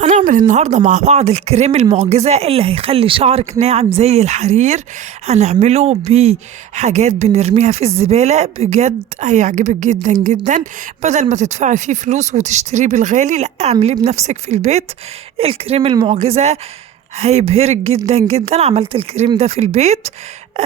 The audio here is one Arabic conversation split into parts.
هنعمل النهاردة مع بعض الكريم المعجزة اللي هيخلي شعرك ناعم زي الحرير. هنعمله بحاجات بنرميها في الزبالة، بجد هيعجبك جدا جدا. بدل ما تدفعي فيه فلوس وتشتريه بالغالي، لا اعمليه بنفسك في البيت. الكريم المعجزة هيبهرك جدا جدا. عملت الكريم ده في البيت،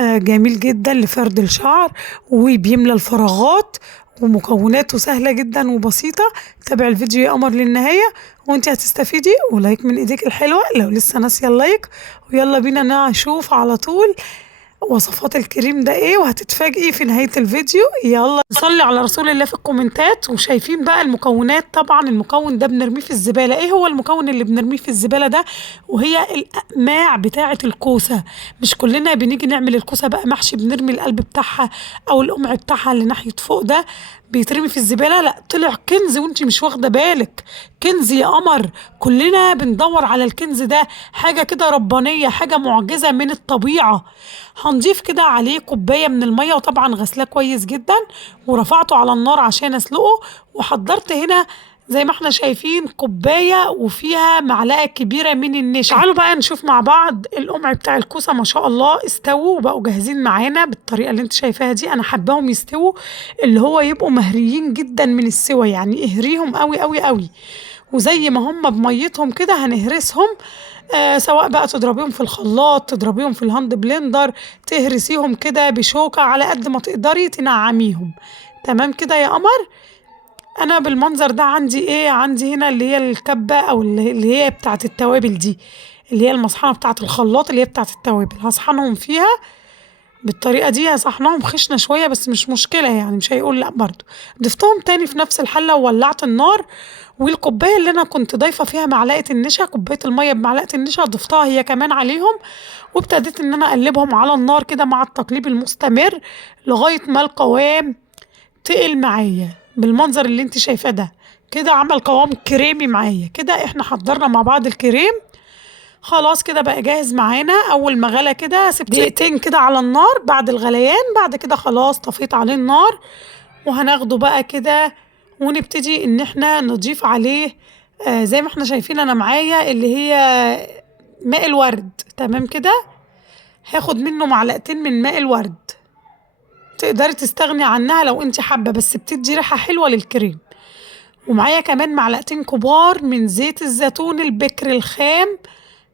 جميل جدا لفرد الشعر وبيملى الفراغات، ومكوناته سهلة جدا وبسيطة. تابع الفيديو يا قمر للنهاية وانت هتستفيدي، ولايك من ايديك الحلوة لو لسه ناسية اللايك. ويلا بينا نشوف على طول وصفات الكريم ده ايه، وهتتفاجئي في نهاية الفيديو. يلا نصلي على رسول الله في الكومنتات. وشايفين بقى المكونات، طبعا المكون ده بنرميه في الزبالة. ايه هو المكون اللي بنرميه في الزبالة ده؟ وهي الأقماع بتاعة الكوسة. مش كلنا بنيجي نعمل الكوسة بقى محشي بنرمي القلب بتاعها او القمع بتاعها اللي ناحية فوق ده بيترمي في الزبالة. لا، طلع كنز وانت مش واخدة بالك. كنز يا قمر، كلنا بندور على الكنز ده. حاجة كده ربانية، حاجة معجزة من الطبيعة. هنضيف كده عليه كوباية من المية، وطبعا غسلاه كويس جدا ورفعته على النار عشان اسلقه. وحضرت هنا زي ما احنا شايفين كوباية وفيها معلقة كبيرة من النشا. تعالوا بقى نشوف مع بعض القمع بتاع الكوسة. ما شاء الله استووا وبقوا جاهزين معانا بالطريقة اللي انت شايفاها دي. انا حباهم يستووا اللي هو يبقوا مهريين جدا من السوى، يعني اهريهم قوي قوي قوي. وزي ما هم بميتهم كده هنهرسهم. سواء بقى تضربيهم في الخلاط، تضربيهم في الهاند بلندر، تهرسيهم كده بشوكة على قد ما تقدري تنعميهم. تمام كده يا قمر. انا بالمنظر ده عندي ايه، عندي هنا اللي هي الكبة او اللي هي بتاعة التوابل دي، اللي هي المصحنة بتاعة الخلاط اللي هي بتاعة التوابل. هصحنهم فيها بالطريقة دي. هصحنهم خشنة شوية بس مش مشكلة، يعني مش هيقول لا برضو. ضفتهم تاني في نفس الحلة وولعت النار. والكوباية اللي انا كنت ضايفة فيها معلقة النشا، كوباية المية بمعلقة النشا ضفتها هي كمان عليهم. وابتديت ان انا اقلبهم على النار كده مع التقليب المستمر لغاية ما القوام تقل معايا بالمنظر اللي انت شايفاه ده. كده عمل قوام كريمي معايا. كده احنا حضرنا مع بعض الكريم. خلاص كده بقى جاهز معانا. اول ما غلى كده سبت دقيقتين كده على النار بعد الغليان. بعد كده خلاص طفيت عليه النار. وهناخده بقى كده ونبتدي ان احنا نضيف عليه زي ما احنا شايفين انا معايا اللي هي ماء الورد. تمام كده. هاخد منه معلقتين من ماء الورد. تقدري تستغني عنها لو انت حابة، بس بتدي ريحة حلوة للكريم. ومعايا كمان معلقتين كبار من زيت الزيتون البكر الخام.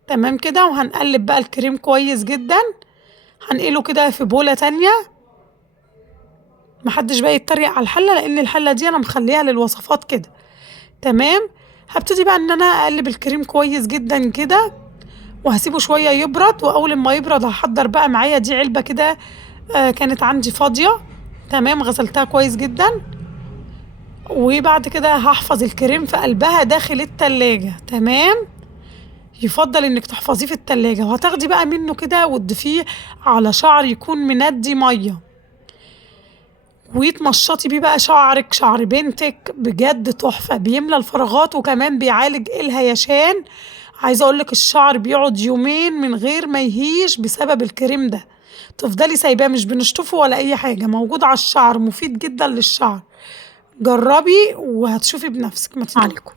تمام كده. وهنقلب بقى الكريم كويس جدا. هنقله كده في بولة تانية. محدش بقى يتريق على الحلة لان الحلة دي انا مخليها للوصفات كده. تمام. هبتدي بقى ان انا اقلب الكريم كويس جدا كده. وهسيبه شوية يبرد. واول ما يبرد هحضر بقى معايا دي علبة كده كانت عندي فاضية. تمام. غسلتها كويس جدا. وبعد كده هحفظ الكريم في قلبها داخل التلاجة. تمام. يفضل انك تحفظيه في التلاجة. وهتاخدي بقى منه كده وتضيفيه على شعر يكون مندي مية، ويتمشطي بيه بقى شعرك، شعر بنتك. بجد تحفة، بيملى الفراغات وكمان بيعالج الهيشان. عايزة اقولك الشعر بيقعد يومين من غير ما يهيش بسبب الكريم ده. تفضلي سايباه، مش بنشطفه ولا اي حاجة، موجود على الشعر، مفيد جدا للشعر. جربي وهتشوفي بنفسك. ما عليكم.